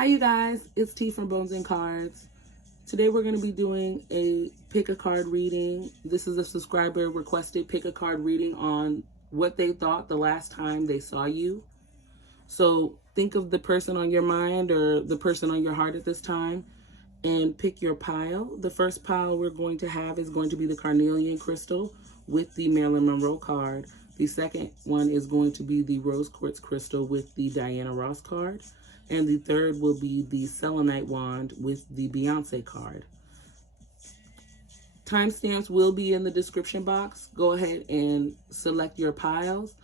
Hi you guys, it's T from Bones and Cards. Today we're going to be doing a pick a card reading. This is a subscriber requested pick a card reading on what they thought the last time they saw you. So think of the person on your mind or the person on your heart at this time and pick your pile. The first pile we're going to have is going to be the carnelian crystal with the Marilyn Monroe card. The second one is going to be the rose quartz crystal with the Diana Ross card. And the third will be the selenite wand with the Beyonce card. Timestamps will be in the description box. Go ahead and select your piles,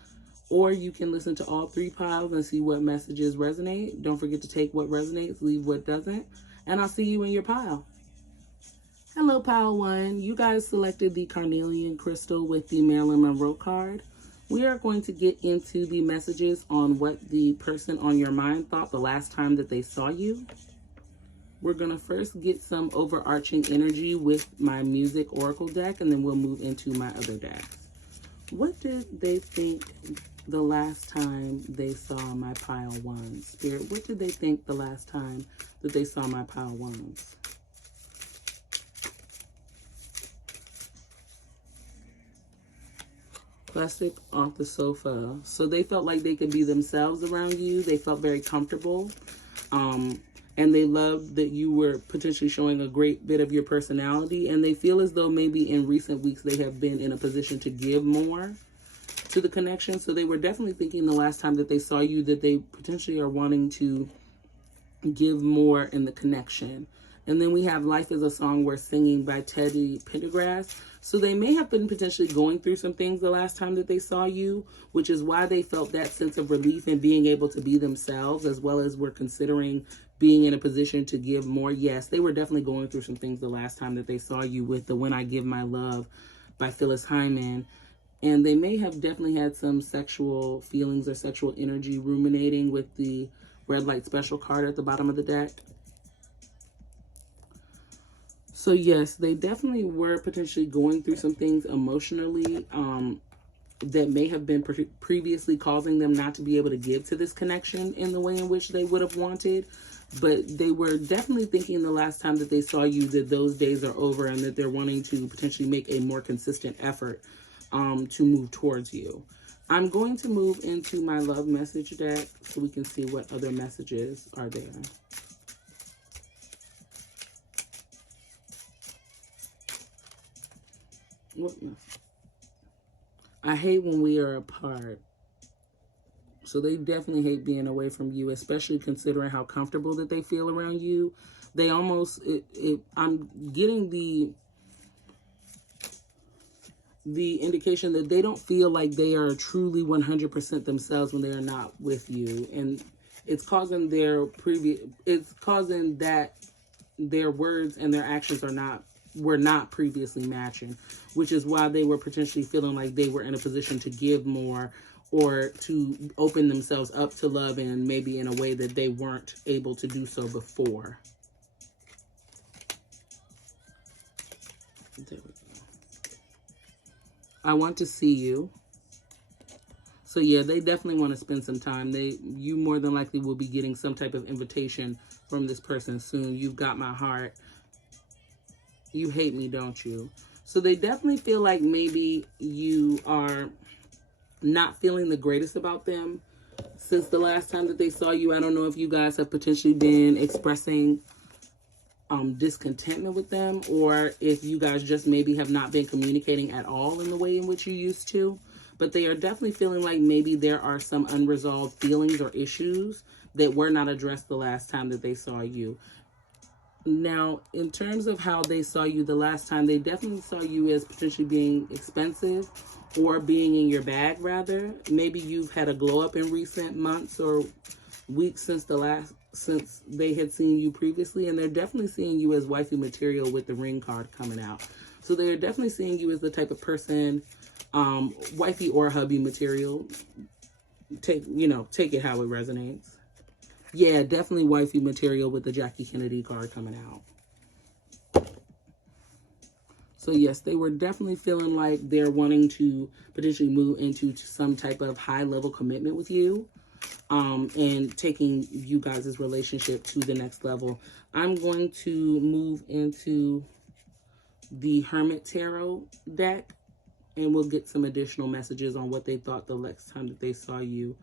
or you can listen to all three piles and see what messages resonate. Don't forget to take what resonates, leave what doesn't, and I'll see you in your pile. Hello, pile one. You guys selected the carnelian crystal with the Marilyn Monroe card. We are going to get into the messages on what the person on your mind thought the last time that they saw you. We're going to first get some overarching energy with my music oracle deck, and then we'll move into my other decks. What did they think the last time they saw my pile ones? Spirit, what did they think the last time that they saw my pile ones? Plastic off the sofa. So they felt like they could be themselves around you. They felt very comfortable. And they loved that you were potentially showing a great bit of your personality. And they feel as though maybe in recent weeks they have been in a position to give more to the connection. So they were definitely thinking the last time that they saw you that they potentially are wanting to give more in the connection. And then we have Life is a Song Worth Singing by Teddy Pendergrass. So they may have been potentially going through some things the last time that they saw you, which is why they felt that sense of relief in being able to be themselves, as well as were considering being in a position to give more. Yes, they were definitely going through some things the last time that they saw you with the When I Give My Love by Phyllis Hyman. And they may have definitely had some sexual feelings or sexual energy ruminating with the Red Light Special card at the bottom of the deck. So yes, they definitely were potentially going through some things emotionally that may have been previously causing them not to be able to give to this connection in the way in which they would have wanted. But they were definitely thinking the last time that they saw you that those days are over and that they're wanting to potentially make a more consistent effort to move towards you. I'm going to move into my love message deck so we can see what other messages are there. I hate when we are apart. So they definitely hate being away from you, especially considering how comfortable that they feel around you. They almost, I'm getting the indication that they don't feel like they are truly 100% themselves when they are not with you. And it's causing that their words and their actions were not previously matching, which is why they were potentially feeling like they were in a position to give more or to open themselves up to love in maybe in a way that they weren't able to do so before. There we go. I want to see you. So yeah, they definitely want to spend some time. You more than likely will be getting some type of invitation from this person soon. You've got my heart. You hate me, don't you? So they definitely feel like maybe you are not feeling the greatest about them since the last time that they saw you. I don't know if you guys have potentially been expressing discontentment with them, or if you guys just maybe have not been communicating at all in the way in which you used to. But they are definitely feeling like maybe there are some unresolved feelings or issues that were not addressed the last time that they saw you. Now, in terms of how they saw you the last time, they definitely saw you as potentially being expensive or being in your bag, rather. Maybe you've had a glow up in recent months or weeks since they had seen you previously, and they're definitely seeing you as wifey material with the ring card coming out. So they're definitely seeing you as the type of person, wifey or hubby material. Take it how it resonates. Yeah, definitely wifey material with the Jackie Kennedy card coming out. So yes, they were definitely feeling like they're wanting to potentially move into some type of high level commitment with you. and taking you guys' relationship to the next level. I'm going to move into the Hermit Tarot deck, and we'll get some additional messages on what they thought the next time that they saw you.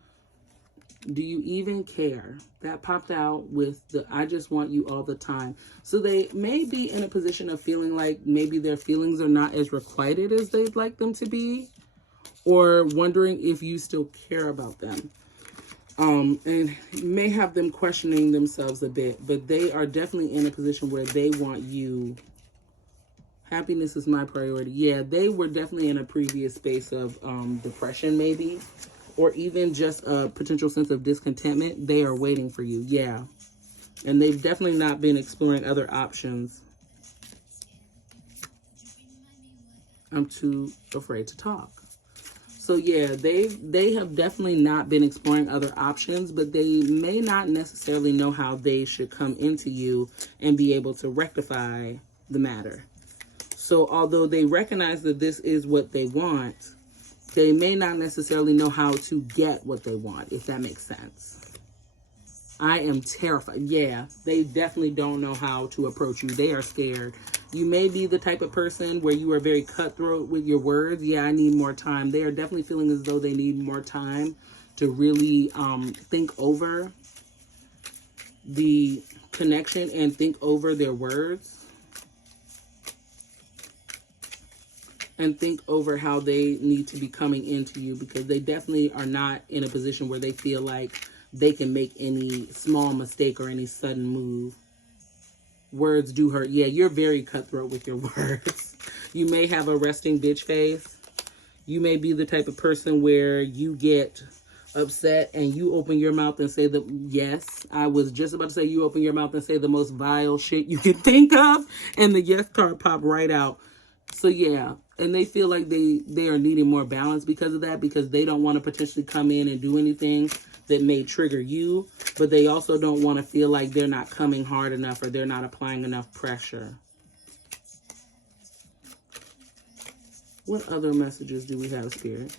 Do you even care? That popped out with the I just want you all the time. So they may be in a position of feeling like maybe their feelings are not as requited as they'd like them to be, or wondering if you still care about them. And may have them questioning themselves a bit, but they are definitely in a position where they want you. Happiness is my priority. Yeah, they were definitely in a previous space of depression, maybe, or even just a potential sense of discontentment. They are waiting for you. Yeah. And they've definitely not been exploring other options. I'm too afraid to talk. So yeah, they have definitely not been exploring other options, but they may not necessarily know how they should come into you and be able to rectify the matter. So although they recognize that this is what they want, they may not necessarily know how to get what they want, if that makes sense. I am terrified. Yeah, they definitely don't know how to approach you. They are scared. You may be the type of person where you are very cutthroat with your words. Yeah, I need more time. They are definitely feeling as though they need more time to really think over the connection and think over their words. And think over how they need to be coming into you, because they definitely are not in a position where they feel like they can make any small mistake or any sudden move. Words do hurt. Yeah, you're very cutthroat with your words. You may have a resting bitch face. You may be the type of person where you get upset and you open your mouth and say yes, I was just about to say, you open your mouth and say the most vile shit you can think of, and the yes card pop right out. So yeah, and they feel like they are needing more balance because of that, because they don't want to potentially come in and do anything that may trigger you, but they also don't want to feel like they're not coming hard enough or they're not applying enough pressure. What other messages do we have, Spirit?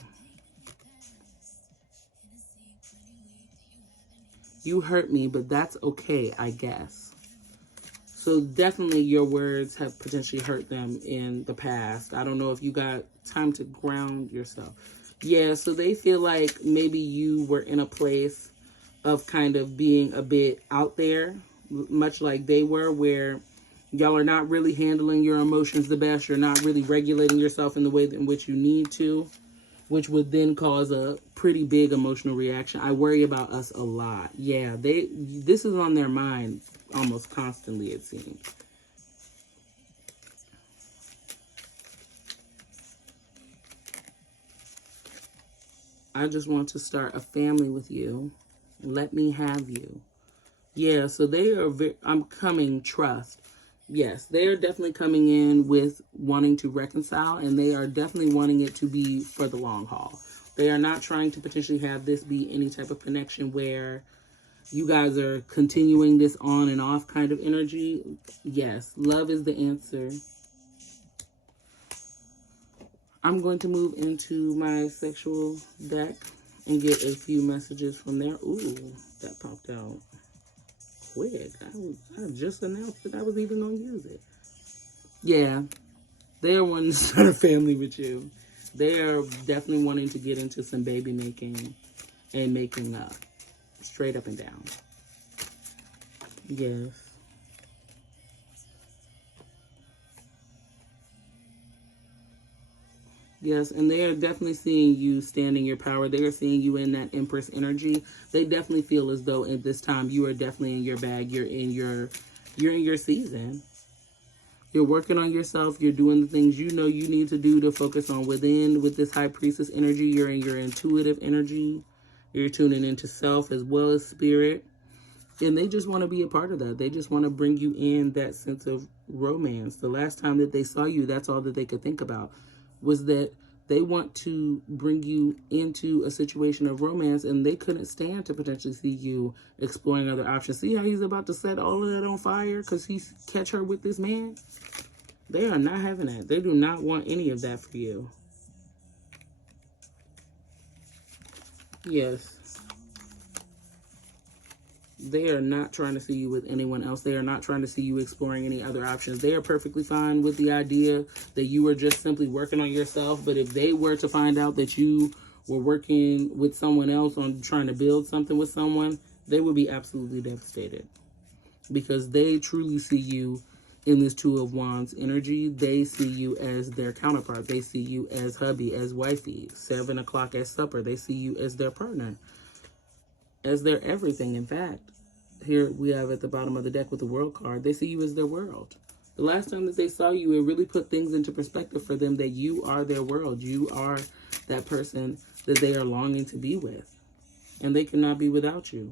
You hurt me, but that's okay, I guess. So definitely your words have potentially hurt them in the past. I don't know if you got time to ground yourself. Yeah, so they feel like maybe you were in a place of kind of being a bit out there, much like they were, where y'all are not really handling your emotions the best. You're not really regulating yourself in the way in which you need to, which would then cause a pretty big emotional reaction. I worry about us a lot. Yeah, this is on their mind almost constantly, it seems. I just want to start a family with you. Let me have you. Yeah, so they are I'm coming trust. Yes, they are definitely coming in with wanting to reconcile, and they are definitely wanting it to be for the long haul. They are not trying to potentially have this be any type of connection where you guys are continuing this on and off kind of energy. Yes, love is the answer. I'm going to move into my sexual deck and get a few messages from there. Ooh, that popped out quick. I just announced that I was even going to use it. Yeah, they are wanting to start a family with you. They are definitely wanting to get into some baby making and making up. Straight up and down. Yes. Yes, and they are definitely seeing you stand in your power. They are seeing you in that Empress energy. They definitely feel as though at this time you are definitely in your bag. You're in your season. You're working on yourself. You're doing the things you know you need to do to focus on within. With this High Priestess energy, you're in your intuitive energy. You're tuning into self as well as spirit. And they just want to be a part of that. They just want to bring you in that sense of romance. The last time that they saw you, that's all that they could think about, was that they want to bring you into a situation of romance, and they couldn't stand to potentially see you exploring other options. See how he's about to set all of that on fire because he's catch her with this man? They are not having that. They do not want any of that for you. Yes. They are not trying to see you with anyone else. They are not trying to see you exploring any other options. They are perfectly fine with the idea that you are just simply working on yourself. But if they were to find out that you were working with someone else on trying to build something with someone, they would be absolutely devastated, because they truly see you in this Two of Wands energy. They see you as their counterpart. They see you as hubby, as wifey. 7 o'clock at supper. They see you as their partner, as their everything. In fact, here we have at the bottom of the deck with the World card, they see you as their world. The last time that they saw you, it really put things into perspective for them that you are their world. You are that person that they are longing to be with, and they cannot be without you.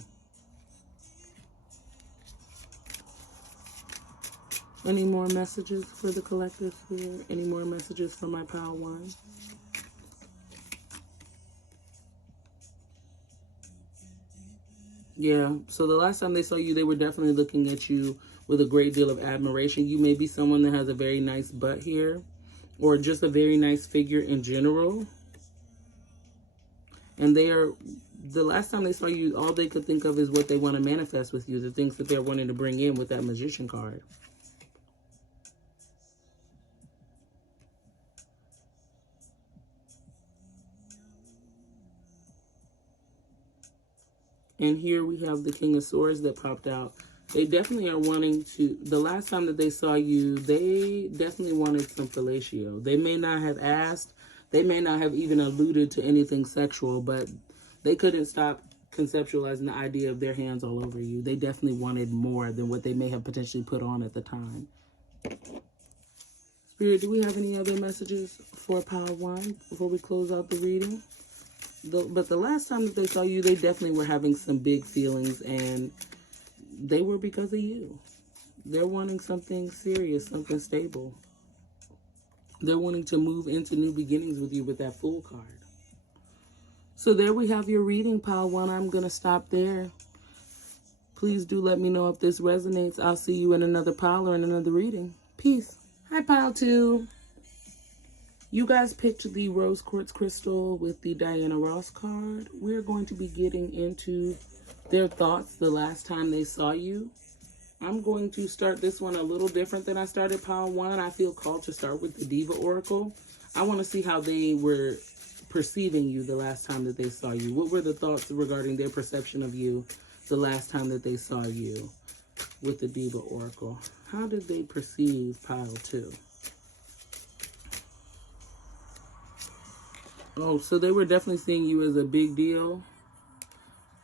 Any more messages for the collective here? Any more messages for my pile one? Yeah, so the last time they saw you, they were definitely looking at you with a great deal of admiration. You may be someone that has a very nice butt here, or just a very nice figure in general. And the last time they saw you, all they could think of is what they want to manifest with you, the things that they're wanting to bring in with that Magician card. And here we have the King of Swords that popped out. They definitely are wanting to, the last time that they saw you, they definitely wanted some fellatio. They may not have asked, they may not have even alluded to anything sexual, but they couldn't stop conceptualizing the idea of their hands all over you. They definitely wanted more than what they may have potentially put on at the time. Spirit, do we have any other messages for pile one before we close out the reading? But the last time that they saw you, they definitely were having some big feelings, and they were because of you. They're wanting something serious, something stable. They're wanting to move into new beginnings with you with that Fool card. So there we have your reading, pile one. I'm going to stop there. Please do let me know if this resonates. I'll see you in another pile or in another reading. Peace. Hi, pile two. You guys picked the Rose Quartz Crystal with the Diana Ross card. We're going to be getting into their thoughts the last time they saw you. I'm going to start this one a little different than I started pile one. I feel called to start with the Diva Oracle. I want to see how they were perceiving you the last time that they saw you. What were the thoughts regarding their perception of you the last time that they saw you with the Diva Oracle? How did they perceive pile two? Oh, so they were definitely seeing you as a big deal.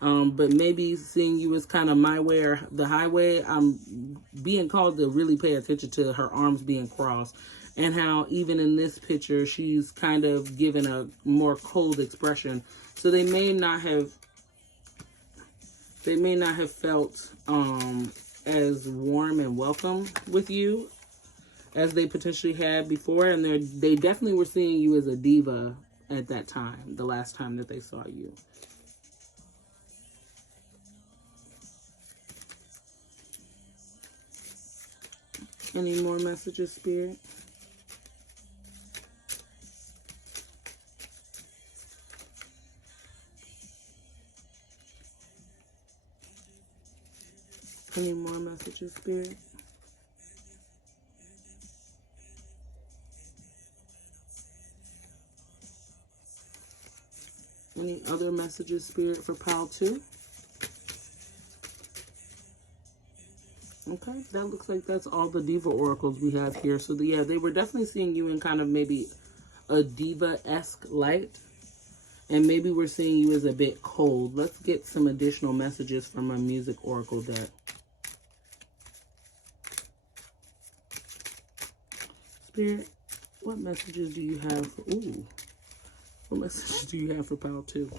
But maybe seeing you as kind of my way or the highway. I'm being called to really pay attention to her arms being crossed, and how even in this picture, she's kind of given a more cold expression. So they may not have felt as warm and welcome with you as they potentially had before. And they definitely were seeing you as a diva at that time, the last time that they saw you. Any more messages, Spirit? Any more messages, Spirit? Any other messages, Spirit, for pile two? Okay, that looks like that's all the Diva Oracles we have here. So, yeah, they were definitely seeing you in kind of maybe a diva-esque light. And maybe we're seeing you as a bit cold. Let's get some additional messages from my Music Oracle deck. Spirit, what messages do you have for... Ooh. What messages do you have for pile two?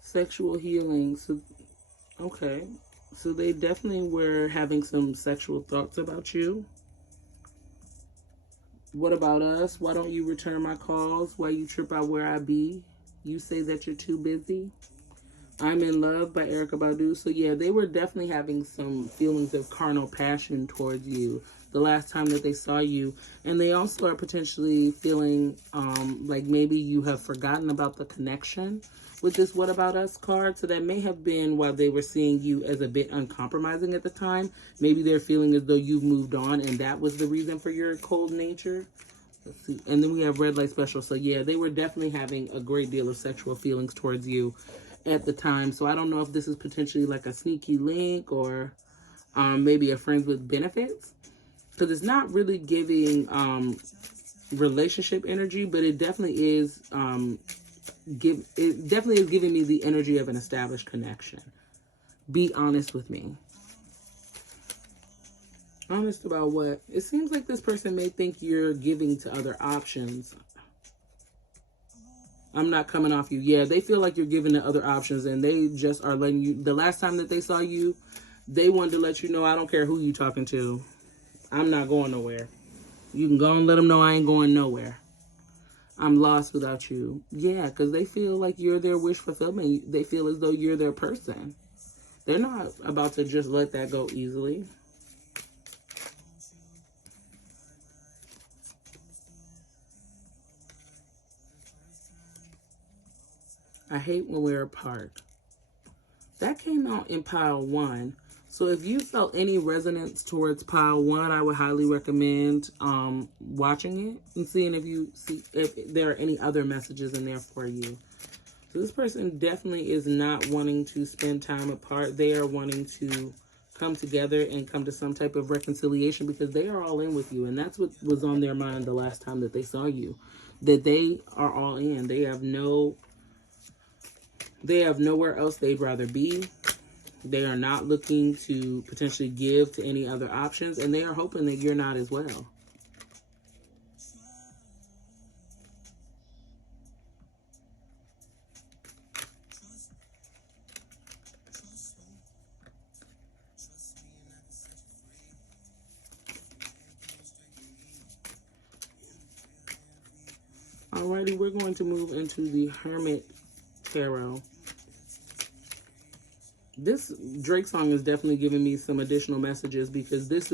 Sexual healing. So, okay. So they definitely were having some sexual thoughts about you. What about us? Why don't you return my calls? Why you trip out where I be? You say that you're too busy. I'm in Love by Erykah Badu. So yeah, they were definitely having some feelings of carnal passion towards you. the last time that they saw you. And they also are potentially feeling like maybe you have forgotten about the connection with this What About Us card. So that may have been why they were seeing you as a bit uncompromising at the time. Maybe they're feeling as though you've moved on, and that was the reason for your cold nature. Let's see. And then we have Red Light Special. So yeah, they were definitely having a great deal of sexual feelings towards you at the time. So I don't know if this is potentially like a sneaky link or maybe a friends with benefits, because it's not really giving relationship energy, but it definitely is giving me the energy of an established connection. Be honest with me. Honest about what? It seems like this person may think you're giving to other options. I'm not coming off you. Yeah, they feel like you're giving to other options, and they just are letting you. The last time that they saw you, they wanted to let you know, I don't care who you talking to. I'm not going nowhere. You can go and let them know I ain't going nowhere. I'm lost without you. Yeah, because they feel like you're their wish fulfillment. They feel as though you're their person. They're not about to just let that go easily. I hate when we're apart. That came out in pile 1. So if you felt any resonance towards pile 1, I would highly recommend watching it and seeing if there are any other messages in there for you. So this person definitely is not wanting to spend time apart. They are wanting to come together and come to some type of reconciliation, because they are all in with you. And that's what was on their mind the last time that they saw you. That they are all in. They have nowhere else they'd rather be. They are not looking to potentially give to any other options, and they are hoping that you're not as well. Alrighty, we're going to move into the Hermit Tarot. This Drake song is definitely giving me some additional messages, because this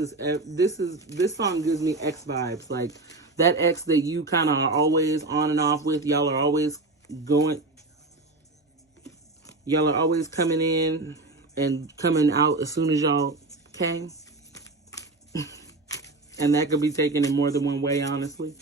song gives me ex vibes. Like that ex that you kind of are always on and off with. Y'all are always coming in and coming out as soon as y'all came. And that could be taken in more than one way, honestly,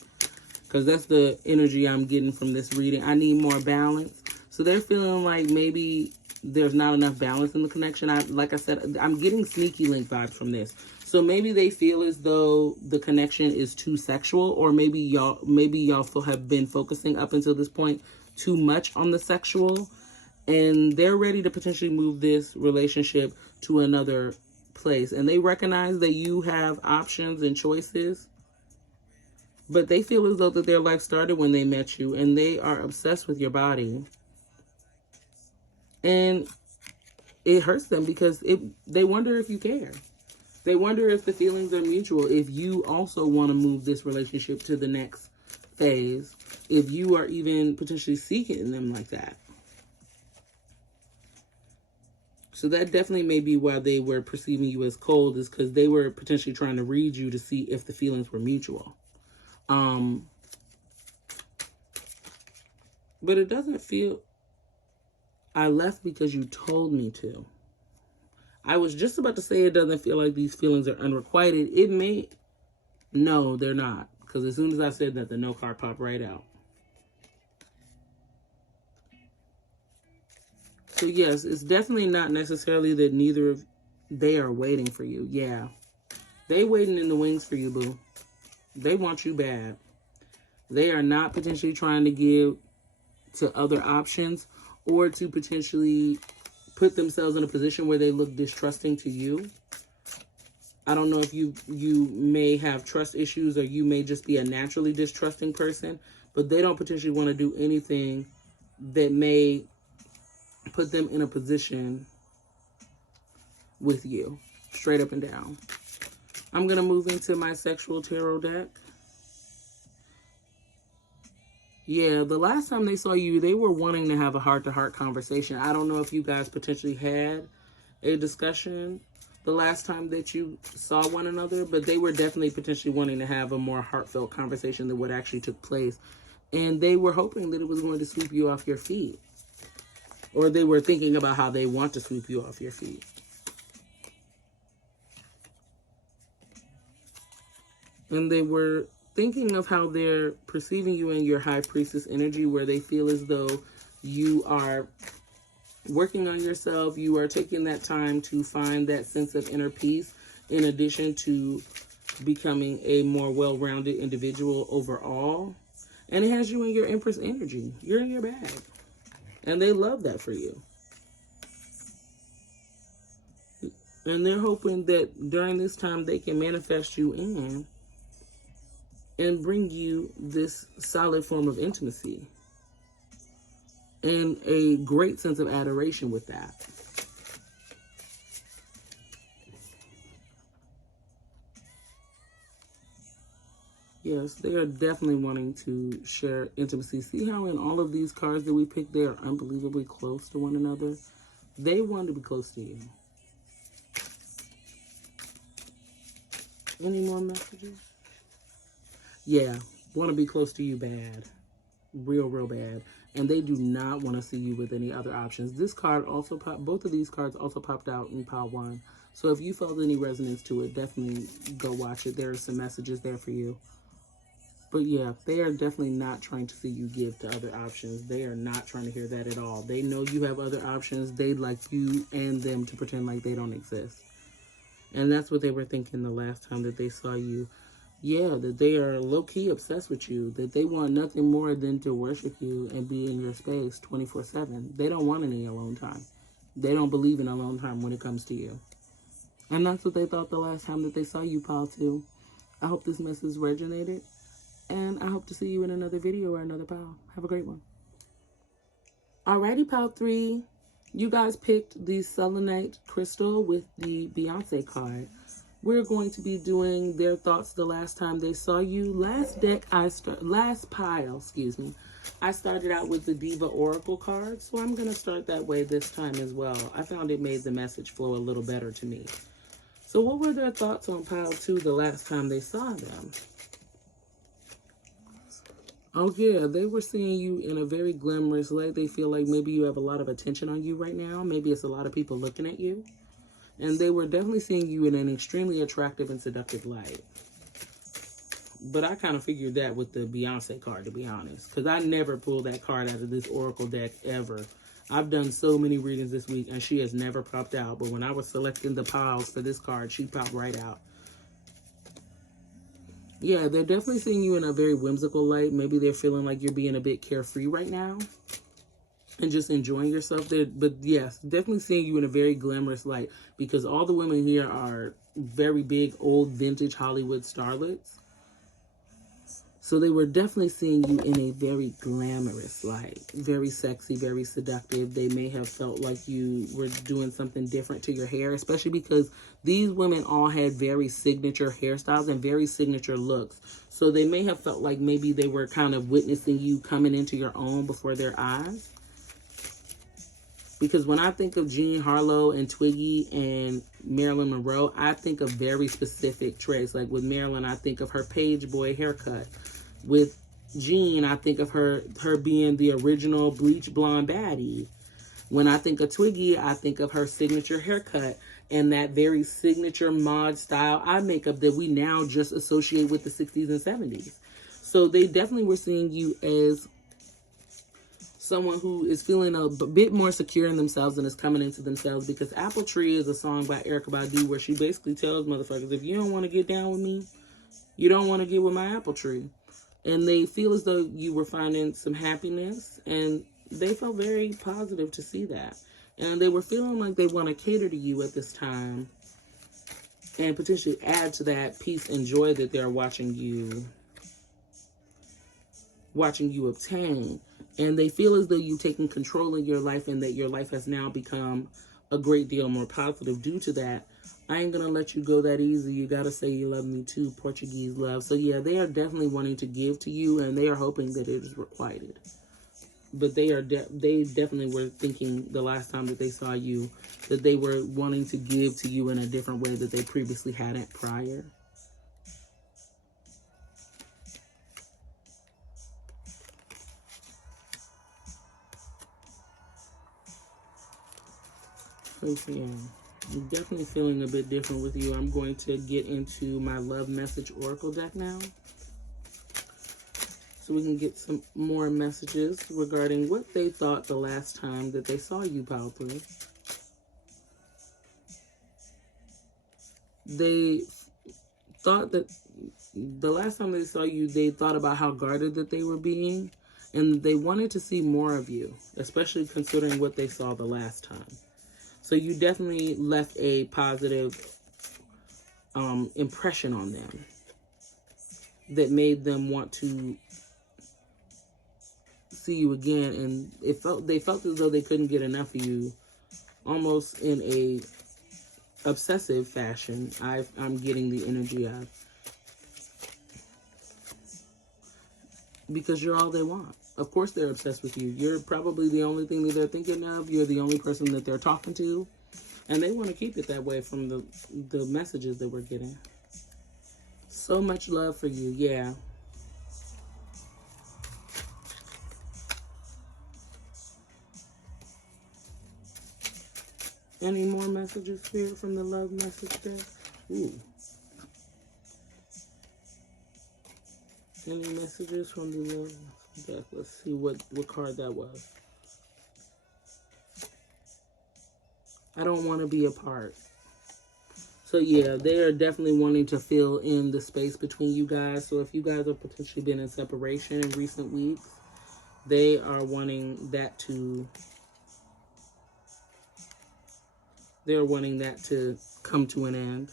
because that's the energy I'm getting from this reading. I need more balance. So they're feeling like maybe there's not enough balance in the connection. Like I said, I'm getting sneaky link vibes from this. So maybe they feel as though the connection is too sexual, or maybe y'all have been focusing up until this point too much on the sexual, and they're ready to potentially move this relationship to another place. And they recognize that you have options and choices, but they feel as though that their life started when they met you, and they are obsessed with your body. And it hurts them because they wonder if you care. They wonder if the feelings are mutual, if you also want to move this relationship to the next phase, if you are even potentially seeking them like that. So that definitely may be why they were perceiving you as cold, is because they were potentially trying to read you to see if the feelings were mutual. But it doesn't feel... I left because you told me to. I was just about to say it doesn't feel like these feelings are unrequited. It may... No, they're not. Because as soon as I said that, the no card popped right out. So yes, it's definitely not necessarily that neither of... They are waiting for you. Yeah. They waiting in the wings for you, boo. They want you bad. They are not potentially trying to give to other options, or to potentially put themselves in a position where they look distrusting to you. I don't know if you may have trust issues, or you may just be a naturally distrusting person, but they don't potentially want to do anything that may put them in a position with you, straight up and down. I'm going to move into my sexual tarot deck. Yeah, the last time they saw you, they were wanting to have a heart-to-heart conversation. I don't know if you guys potentially had a discussion the last time that you saw one another, but they were definitely potentially wanting to have a more heartfelt conversation than what actually took place. And they were hoping that it was going to sweep you off your feet. Or they were thinking about how they want to sweep you off your feet. And they were thinking of how they're perceiving you in your high priestess energy, where they feel as though you are working on yourself. You are taking that time to find that sense of inner peace, in addition to becoming a more well-rounded individual overall. And it has you in your Empress energy. You're in your bag. And they love that for you. And they're hoping that during this time they can manifest you in and bring you this solid form of intimacy and a great sense of adoration with that. Yes, they are definitely wanting to share intimacy. See how in all of these cards that we picked, they are unbelievably close to one another? They want to be close to you. Any more messages? Yeah, want to be close to you bad. Real, real bad. And they do not want to see you with any other options. This card also popped, both of these cards also popped out in pile 1. So if you felt any resonance to it, definitely go watch it. There are some messages there for you. But yeah, they are definitely not trying to see you give to other options. They are not trying to hear that at all. They know you have other options. They'd like you and them to pretend like they don't exist. And that's what they were thinking the last time that they saw you. Yeah, that they are low-key obsessed with you. That they want nothing more than to worship you and be in your space 24/7. They don't want any alone time. They don't believe in alone time when it comes to you. And that's what they thought the last time that they saw you, pile 2. I hope this message resonated. And I hope to see you in another video or another pile. Have a great one. Alrighty, pile 3. You guys picked the selenite crystal with the Beyonce card. We're going to be doing their thoughts the last time they saw you. Last pile, I started out with the Diva Oracle card, so I'm going to start that way this time as well. I found it made the message flow a little better to me. So what were their thoughts on pile 2 the last time they saw them? Oh yeah, they were seeing you in a very glamorous light. They feel like maybe you have a lot of attention on you right now. Maybe it's a lot of people looking at you. And they were definitely seeing you in an extremely attractive and seductive light. But I kind of figured that with the Beyonce card, to be honest. Because I never pulled that card out of this Oracle deck ever. I've done so many readings this week and she has never popped out. But when I was selecting the piles for this card, she popped right out. Yeah, they're definitely seeing you in a very whimsical light. Maybe they're feeling like you're being a bit carefree right now and just enjoying yourself there. But yes, definitely seeing you in a very glamorous light, because all the women here are very big, old, vintage Hollywood starlets. So they were definitely seeing you in a very glamorous light, very sexy, very seductive. They may have felt like you were doing something different to your hair, especially because these women all had very signature hairstyles and very signature looks. So they may have felt like maybe they were kind of witnessing you coming into your own before their eyes. Because when I think of Jean Harlow and Twiggy and Marilyn Monroe, I think of very specific traits. Like with Marilyn, I think of her page boy haircut. With Jean, I think of her being the original bleach blonde baddie. When I think of Twiggy, I think of her signature haircut and that very signature mod style eye makeup that we now just associate with the 60s and 70s. So they definitely were seeing you as someone who is feeling a bit more secure in themselves and is coming into themselves, because Apple Tree is a song by Erykah Badu where she basically tells motherfuckers, if you don't want to get down with me, you don't want to get with my apple tree. And they feel as though you were finding some happiness, and they felt very positive to see that. And they were feeling like they want to cater to you at this time and potentially add to that peace and joy that they're watching you obtain. And they feel as though you've taken control of your life and that your life has now become a great deal more positive due to that. I ain't gonna let you go that easy. You gotta say you love me too, Portuguese love. So yeah, they are definitely wanting to give to you, and they are hoping that it is requited. but they definitely were thinking the last time that they saw you that they were wanting to give to you in a different way that they previously hadn't prior. Okay, I'm definitely feeling a bit different with you. I'm going to get into my love message oracle deck now, so we can get some more messages regarding what they thought the last time that they saw you, powerfully. They thought that the last time they saw you, they thought about how guarded that they were being, and they wanted to see more of you, especially considering what they saw the last time. So you definitely left a positive impression on them that made them want to see you again, and they felt as though they couldn't get enough of you, almost in a obsessive fashion. I'm getting the energy of, because you're all they want. Of course they're obsessed with you. You're probably the only thing that they're thinking of. You're the only person that they're talking to. And they want to keep it that way from the messages that we're getting. So much love for you. Yeah. Any more messages, Spirit, from the love message deck? Ooh. Any messages from the love deck? Let's see what card that was. I don't want to be apart. So yeah, they are definitely wanting to fill in the space between you guys. So if you guys have potentially been in separation in recent weeks, they are wanting that to... They're wanting that to come to an end.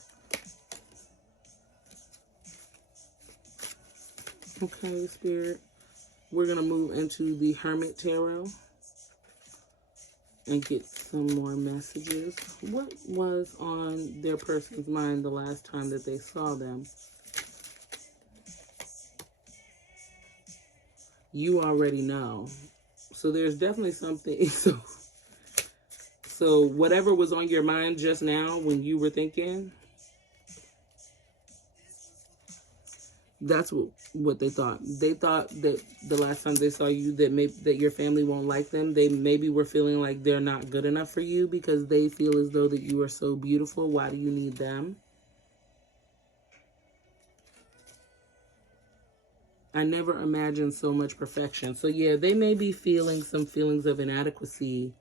Okay, Spirit. We're going to move into the Hermit Tarot and get some more messages. What was on their person's mind the last time that they saw them? You already know. So there's definitely something. So whatever was on your mind just now when you were thinking, that's what they thought. They thought that the last time they saw you, that your family won't like them. They maybe were feeling like they're not good enough for you because they feel as though that you are so beautiful. Why do you need them? I never imagined so much perfection. So yeah, they may be feeling some feelings of inadequacy,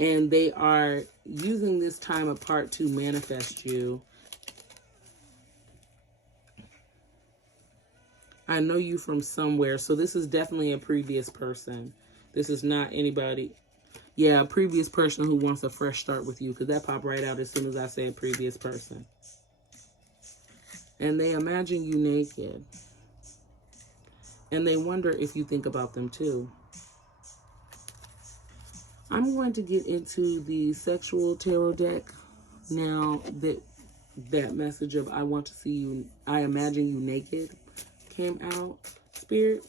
and they are using this time apart to manifest you. I know you from somewhere. So this is definitely a previous person. This is not anybody. Yeah, a previous person who wants a fresh start with you, because that popped right out as soon as I said previous person. And they imagine you naked. And they wonder if you think about them too. I'm going to get into the sexual tarot deck now that message of I want to see you, I imagine you naked came out. Spirit,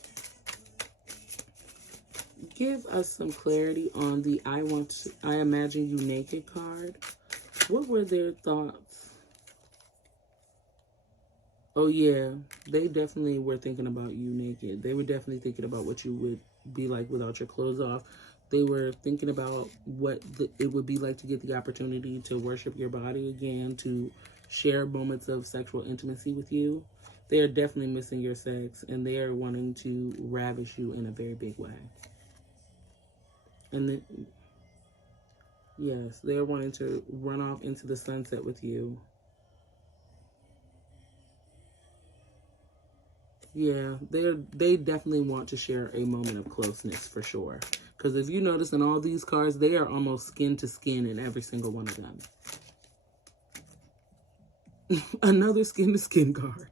give us some clarity on the I imagine you naked card. What were their thoughts? Oh yeah, they definitely were thinking about you naked. They were definitely thinking about what you would be like without your clothes off. They were thinking about what it would be like to get the opportunity to worship your body again, to share moments of sexual intimacy with you. They are definitely missing your sex, and they are wanting to ravish you in a very big way. And then, yes, they are wanting to run off into the sunset with you. Yeah, they definitely want to share a moment of closeness for sure. Because if you notice in all these cards, they are almost skin to skin in every single one of them. Another skin to skin card.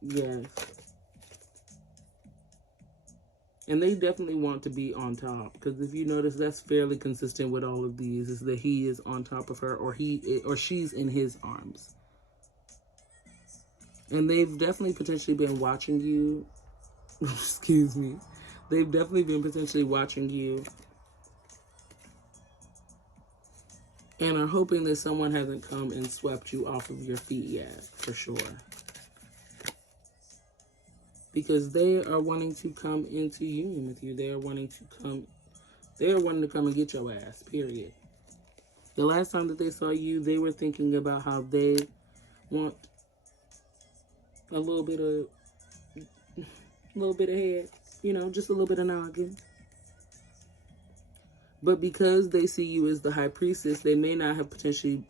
Yes. And they definitely want to be on top. Because if you notice, that's fairly consistent with all of these, is that he is on top of her, or she's in his arms. And they've definitely potentially been watching you excuse me. They've definitely been potentially watching you and are hoping that someone hasn't come and swept you off of your feet yet, for sure. Because they are wanting to come into union with you. They are wanting to come and get your ass, period. The last time that they saw you, they were thinking about how they want a little bit of head, just a little bit of noggin. But because they see you as the high priestess, they may not have potentially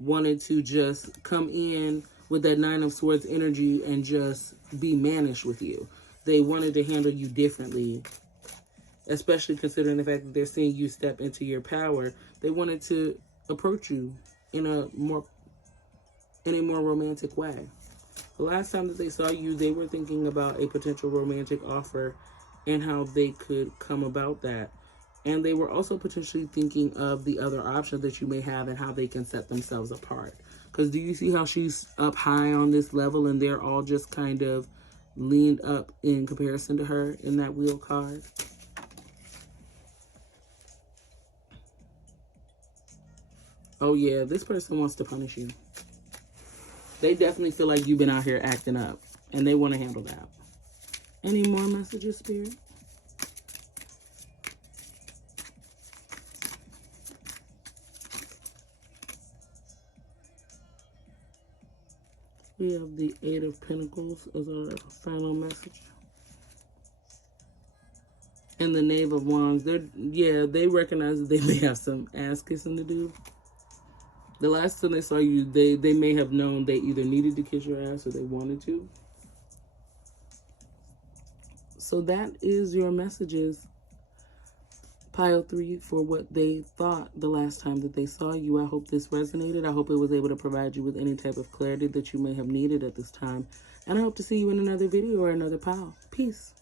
wanted to just come in with that Nine of Swords energy and just be mannish with you. They wanted to handle you differently, especially considering the fact that they're seeing you step into your power. They wanted to approach you in a more romantic way. The last time that they saw you, they were thinking about a potential romantic offer and how they could come about that. And they were also potentially thinking of the other options that you may have and how they can set themselves apart. Because do you see how she's up high on this level and they're all just kind of leaned up in comparison to her in that wheel card? Oh yeah, this person wants to punish you. They definitely feel like you've been out here acting up and they want to handle that. Any more messages, Spirit? We have the Eight of Pentacles as our final message. And the Knave of Wands. They recognize that they may have some ass kissing to do. The last time they saw you, they may have known they either needed to kiss your ass or they wanted to. So that is your messages, Pile 3, for what they thought the last time that they saw you. I hope this resonated. I hope it was able to provide you with any type of clarity that you may have needed at this time. And I hope to see you in another video or another pile. Peace.